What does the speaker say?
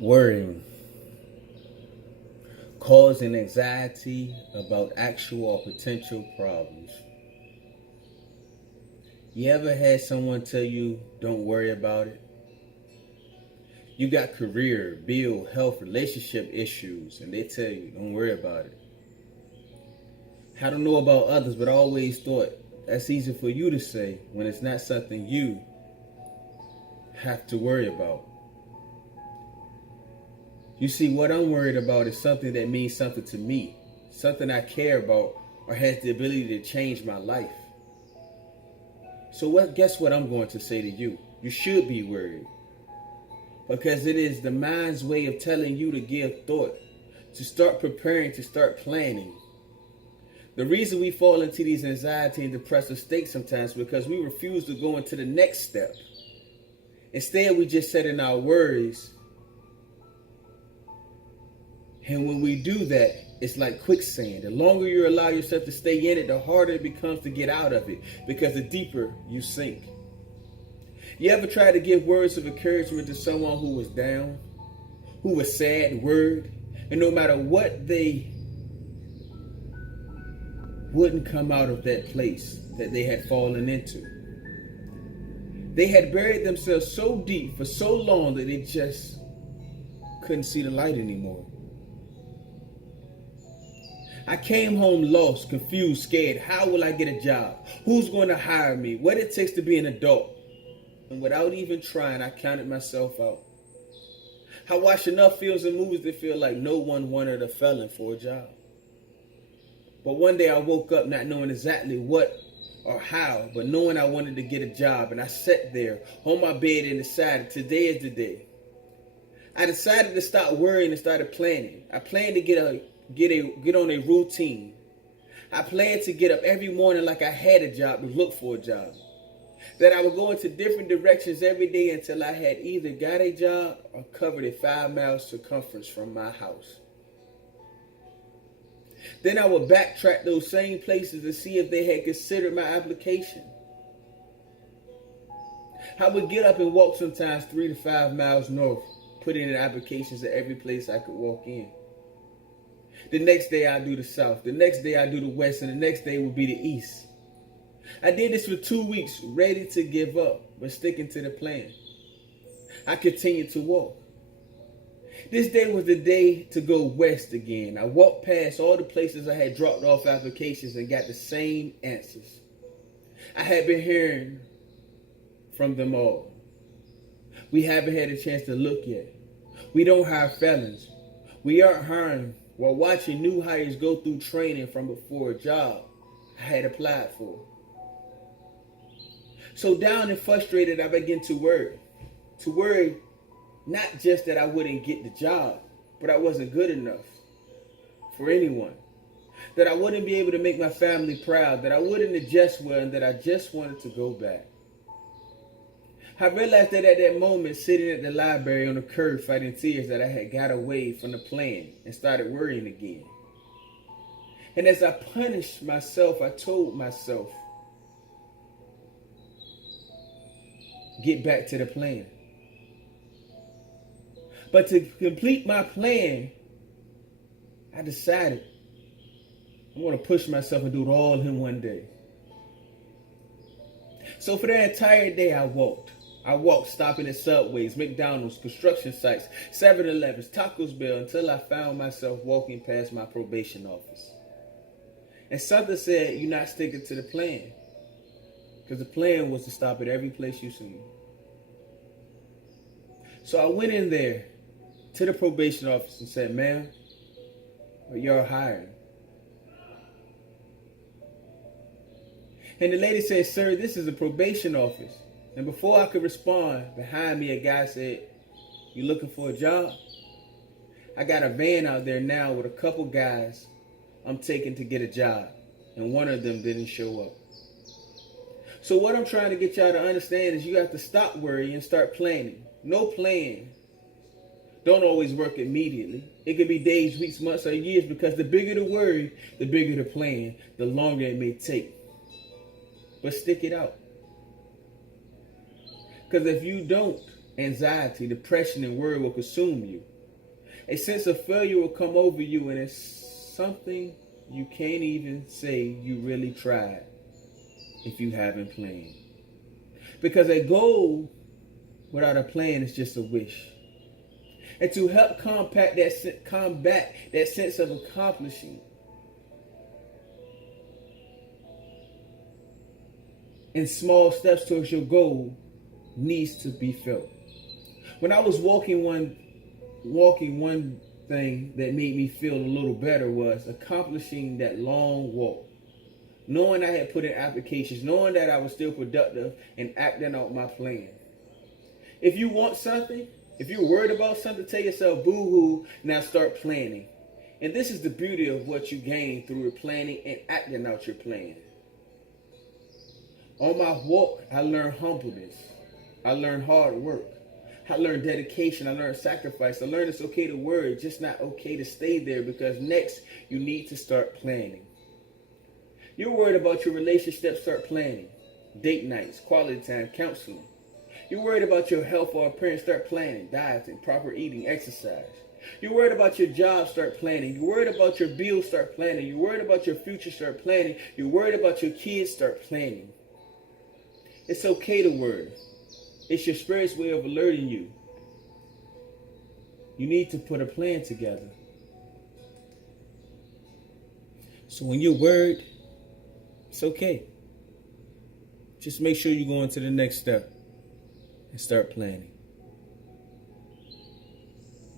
Worrying, causing anxiety about actual or potential problems. You ever had someone tell you, don't worry about it? You got career, bill, health, relationship issues, and they tell you, don't worry about it. I don't know about others, but I always thought that's easy for you to say when it's not something you have to worry about. You see, what I'm worried about is something that means something to me, something I care about or has the ability to change my life. So guess what I'm going to say to you? You should be worried. Because it is the mind's way of telling you to give thought, to start preparing, to start planning. The reason we fall into these anxiety and depressive states sometimes is because we refuse to go into the next step. Instead, we just sit in our worries. And when we do that, it's like quicksand. The longer you allow yourself to stay in it, the harder it becomes to get out of it, because the deeper you sink. You ever try to give words of encouragement to someone who was down, who was sad, worried, and no matter what, they wouldn't come out of that place that they had fallen into? They had buried themselves so deep for so long that they just couldn't see the light anymore. I came home lost, confused, scared. How will I get a job? Who's going to hire me? What it takes to be an adult? And without even trying, I counted myself out. I watched enough films and movies to feel like no one wanted a felon for a job. But one day I woke up not knowing exactly what or how, but knowing I wanted to get a job. And I sat there on my bed and decided today is the day. I decided to stop worrying and started planning. I planned to get on a routine. I planned to get up every morning like I had a job, to look for a job. That I would go into different directions every day until I had either got a job or covered a 5-mile circumference from my house. Then I would backtrack those same places to see if they had considered my application. I would get up and walk sometimes 3 to 5 miles north, putting in applications at every place I could walk in. The next day I do the south, the next day I do the west, and the next day would be the east. I did this for 2 weeks, ready to give up, but sticking to the plan. I continued to walk. This day was the day to go west again. I walked past all the places I had dropped off applications and got the same answers. I had been hearing from them all. We haven't had a chance to look yet. We don't hire felons. We aren't hiring, while watching new hires go through training from before a job I had applied for. So down and frustrated, I began to worry. To worry not just that I wouldn't get the job, but I wasn't good enough for anyone. That I wouldn't be able to make my family proud, that I wouldn't adjust well, and that I just wanted to go back. I realized that at that moment, sitting at the library on the curb fighting tears, that I had got away from the plan and started worrying again. And as I punished myself, I told myself, get back to the plan. But to complete my plan, I decided I'm going to push myself and do it all in one day. So for that entire day, I walked. I walked, stopping at Subways, McDonald's, construction sites, 7-Elevens, Taco Bell, until I found myself walking past my probation office. And something said, you're not sticking to the plan. Because the plan was to stop at every place you see. So I went in there to the probation office and said, ma'am, you're hiring. And the lady said, sir, this is the probation office. And before I could respond, behind me a guy said, you looking for a job? I got a van out there now with a couple guys I'm taking to get a job. And one of them didn't show up. So what I'm trying to get y'all to understand is you have to stop worrying and start planning. No plan don't always work immediately. It could be days, weeks, months, or years, because the bigger the worry, the bigger the plan, the longer it may take. But stick it out. Because if you don't, Anxiety, depression, and worry will consume you. A sense of failure will come over you, and it's something you can't even say you really tried if you haven't planned. Because a goal without a plan is just a wish. And to help combat that sense of accomplishing in small steps towards your goal needs to be felt. When I was walking, one thing that made me feel a little better was accomplishing that long walk. Knowing I had put in applications, knowing that I was still productive and acting out my plan. If you want something, if you're worried about something, tell yourself, boo-hoo, now start planning. And this is the beauty of what you gain through planning and acting out your plan. On my walk, I learned humbleness. I learned hard work. I learned dedication. I learned sacrifice. I learned it's okay to worry, just not okay to stay there, because next you need to start planning. You're worried about your relationship, start planning. Date nights, quality time, counseling. You're worried about your health or appearance, start planning. Dieting, proper eating, exercise. You're worried about your job, start planning. You're worried about your bills, start planning. You're worried about your future, start planning. You're worried about your kids, start planning. It's okay to worry. It's your spirit's way of alerting you. You need to put a plan together. So when you're worried, it's okay. Just make sure you go into the next step and start planning.